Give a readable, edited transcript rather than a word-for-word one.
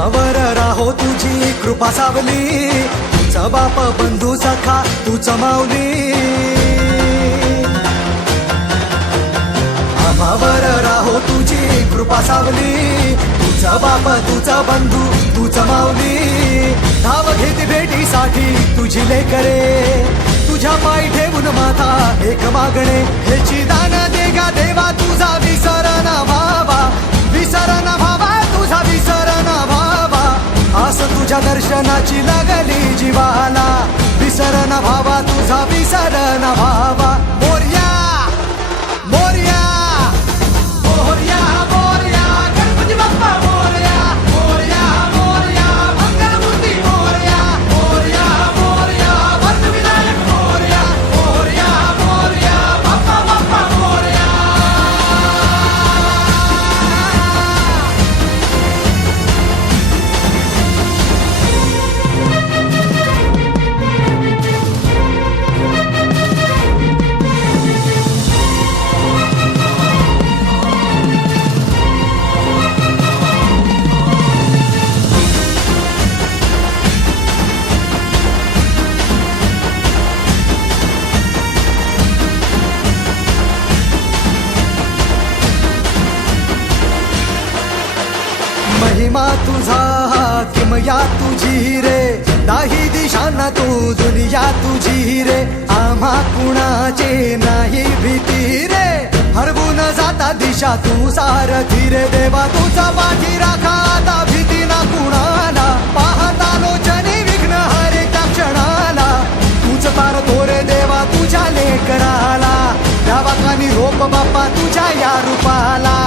आम्हावर राहो तुझी कृपा सावली, तुझा बाप बंधू सखा तूच माऊली. आम्हावर राहो तुझी कृपा सावली, तुझा बाप तुझा बंधू तूच माऊली. धाव घेती भेटीसाठी तुझी लेकरे, तुझ्या पायी ठेवून माथा एक मागणे. ह्याची दान दे गा देवा तुझा विसर ना भावा, विसर ना भावा तुझा विसर ना भावा. आस तुझ्या दर्शनाची लागली जीवाला, विसर ना भावा तुझा विसर ना भावा. मोरया मोरया मोरया मोरया गणपती बाप्पा मोरया, मोरया मोरया मंगलमूर्ती मोरया, मोरया मोरया वर्धविनायक मोरया, मोरया मोरया बाप्पा बाप्पा मोरया. महिमा तुझा किमया तुझी रे, दाही दिशांना तू दुनिया तुझी रे. आम्हा कुणाचे नाही भीती रे, हरवून जाता दिशा तू सारथी रे. देवा तुझा पाठी राखा आता भीती ना कुणाला, पाहता लोचनी विघ्न हरे त्या क्षणाला. तूच तार तोरे देवा तुझ्या लेकराला, त्या वाकानी रोप बाप्पा तुझ्या या रूपाला.